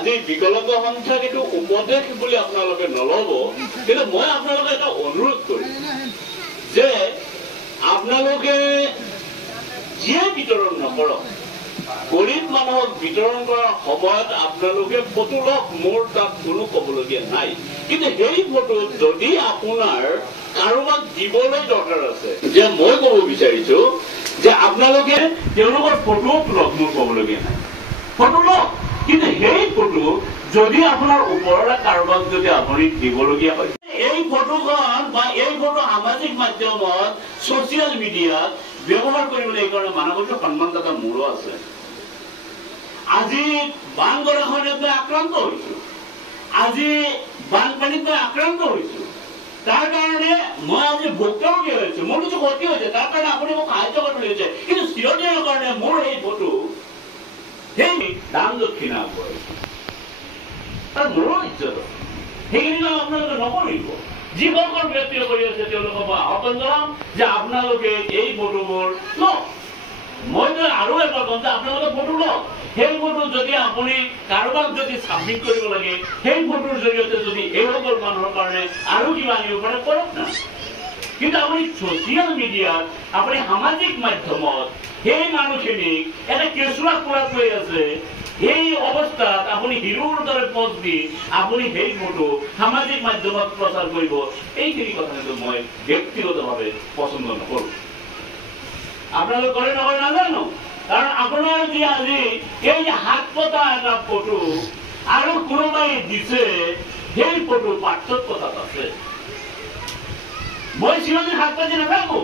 আজি বিকলাঙ্গ সন্থাক এইটো উপদেশ বুলি আপোনালোকে নলব, কিন্তু মই আপোনালোকে এটা অনুৰোধ কৰিম যে আপোনালোকে যিয়ে বিতৰণ নকৰক, গৰীব মানুহক বিতৰণ কৰাৰ সময়ত আপোনালোকে ফটো লওক, মোৰ তাত কোনো ক'বলগীয়া নাই। কিন্তু সেই ফটো যদি আপোনাৰ কাৰোবাক দিবলৈ দৰকাৰ আছে, যে মই ক'ব বিচাৰিছো যে আপোনালোকে তেওঁলোকৰ ফটো লওক, মোৰ ক'বলগীয়া নাই, ফটো লওক। কিন্তু সেই ফটো যদি আপোনাৰ ওপৰৰে কাৰোবাক যদি আপুনি দিবলগীয়া হয়, এই ফটোখন বা এই ফটো সামাজিক মাধ্যমত ছচিয়েল মিডিয়াত ব্যৱহাৰ কৰিবলৈ এইকাৰণে মানৱীয় সন্মানদাতা মোৰো আছে। আজি বানগৰাখনত মই আক্ৰান্ত হৈছো, আজি বানপানীত মই আক্ৰান্ত হৈছো, তাৰ কাৰণে মই আজি ভুক্তভোগী হৈছো, মোৰ কিছু ক্ষতি হৈছে, তাৰ কাৰণে আপুনি মোক সাহায্য কৰিব লাগিছে। কিন্তু চিৰদিনৰ কাৰণে মোৰ সেই ফটো সেই দান দক্ষিণা আগবঢ়াইছো, তাৰ মোৰো ইজ্জত আছে, সেইখিনি কাম আপোনালোকে নকৰিব। যিসকল ব্যক্তিয়ে কৰি আছে তেওঁলোকক মই আহ্বান জনাম যে আপোনালোকে এই ফটোবোৰ লওক। মইতো আৰু এবাৰ কম যে আপোনালোকে ফটো লওক। সেই ফটো যদি আপুনি কাৰোবাক যদি ছাবমিট কৰিব লাগে, সেই ফটোৰ জৰিয়তে যদি এইসকল মানুহৰ কাৰণে আৰু কিবা আনিব পাৰে কৰক না। কিন্তু আপুনি ছচিয়েল মিডিয়াত, আপুনি সামাজিক মাধ্যমত সেই মানুহখিনিক এটা কেঁচুৱা কোলাত লৈ আছে, সেই অৱস্থাত আপুনি হিৰোৰ দৰে পজ দি আপুনি সেই ফটো সামাজিক মাধ্যমত প্ৰচাৰ কৰিব, এইখিনি কথা কিন্তু মই ব্যক্তিগতভাৱে পচন্দ নকৰো। আপোনালোকে কৰে নকৰে নাজানো, কাৰণ আপোনাৰ যি আজি এই হাত পতা এটা ফটো আৰু কোনোবাই দিছে সেই ফটো পাৰ্থক্যতাত আছে। মই চিৰদিন হাত পাতি নাথাকো,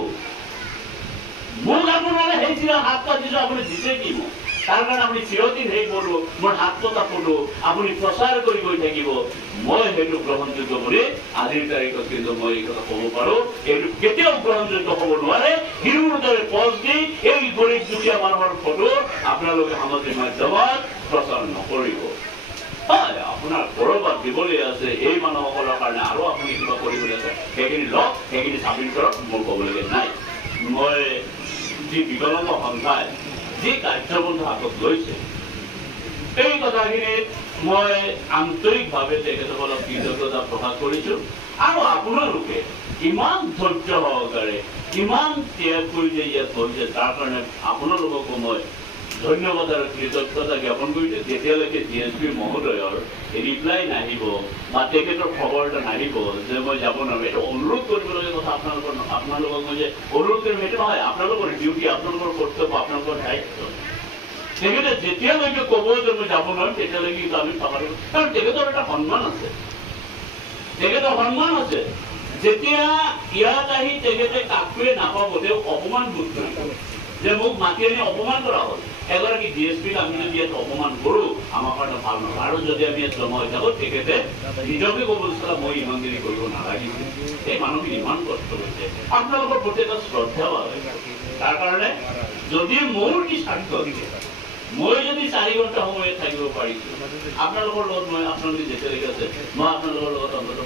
মোক আপোনালোকে সেই চিৰা হাত পাতিছো, আপুনি দিছে কি মোক, তাৰ কাৰণে আপুনি চিৰদিন সেই ফটো, মোৰ হাত পতা ফটো আপুনি প্ৰচাৰ কৰি গৈ থাকিব। মই সেইটো গ্ৰহণযোগ্য বুলি আজিৰ তাৰিখত কিন্তু মই এই কথা ক'ব পাৰো, এইটো কেতিয়াও গ্ৰহণযোগ্য হ'ব নোৱাৰে। হিৰোৰ দৰে পজ দি এই গৰীব দুখীয়া মানুহৰ ফটো আপোনালোকে সামাজিক মাধ্যমত প্ৰচাৰ নকৰিব। হয়, আপোনাৰ কৰবাত দিবলৈ আছে, এই মানুহসকলৰ কাৰণে আৰু আপুনি কিবা কৰিবলৈ আছে, সেইখিনি লওক, সেইখিনি চাবিন কৰক, মোৰ ক'বলগীয়া নাই। মই যি বিকলাঙ্গ সন্থাই যি কাৰ্যপন্থা হাতত লৈছে, এই কথাখিনিত মই আন্তৰিকভাৱে তেখেতসকলক কৃতজ্ঞতা প্ৰকাশ কৰিছো। আৰু আপোনালোকে ইমান ধৈৰ্য সহকাৰে, ইমান ত্যাগ কৰি যে ইয়াত হৈছে, তাৰ কাৰণে আপোনালোককো মই ধন্যবাদ আৰু কৃতজ্ঞতা জ্ঞাপন কৰিছো। যেতিয়ালৈকে DSP মহোদয়ৰ ৰিপ্লাই নাহিব বা তেখেতৰ খবৰ এটা নাহিব যে মই যাব নোৱাৰো, এইটো অনুৰোধ কৰিবলগীয়া কথা। আপোনালোকক মই যে অনুৰোধ কৰিম সেইটো নহয়, আপোনালোকৰ ডিউটি, আপোনালোকৰ কৰ্তব্য, আপোনালোকৰ দায়িত্ব। তেখেতে যেতিয়ালৈকে ক'ব যে মই যাব নোৱাৰিম, তেতিয়ালৈকে কিন্তু আমি চাব লাগিব, কাৰণ তেখেতৰ এটা সন্মান আছে, তেখেতৰ সন্মান আছে। যেতিয়া ইয়াত আহি তেখেতে কাকটোৱে নাপাব, তেওঁ অপমান বোধ কৰিব যে মোক মাতি আনি অপমান কৰা হ'ল। এগৰাকী DSPক আমি যদি ইয়াত অপমান কৰো, আমাৰ কাৰণে ভাল নহয়। আৰু যদি আমি ইয়াত জমা হৈ থাকো, তেখেতে নিজকে ক'ব বিচাৰা মই ইমান দেৰি কৰিব নালাগিছিল, এই মানুহখিনি ইমান কষ্ট হৈছে। আপোনালোকৰ প্ৰতি এটা শ্ৰদ্ধা ভাৱ, তাৰ কাৰণে যদি মোৰ কি স্বাৰ্থ, মই যদি 4 ঘণ্টা সময়ত থাকিব পাৰিছো আপোনালোকৰ লগত, মই আপোনালোকে যেতিয়ালৈকে আছে মই আপোনালোকৰ লগত অন্তত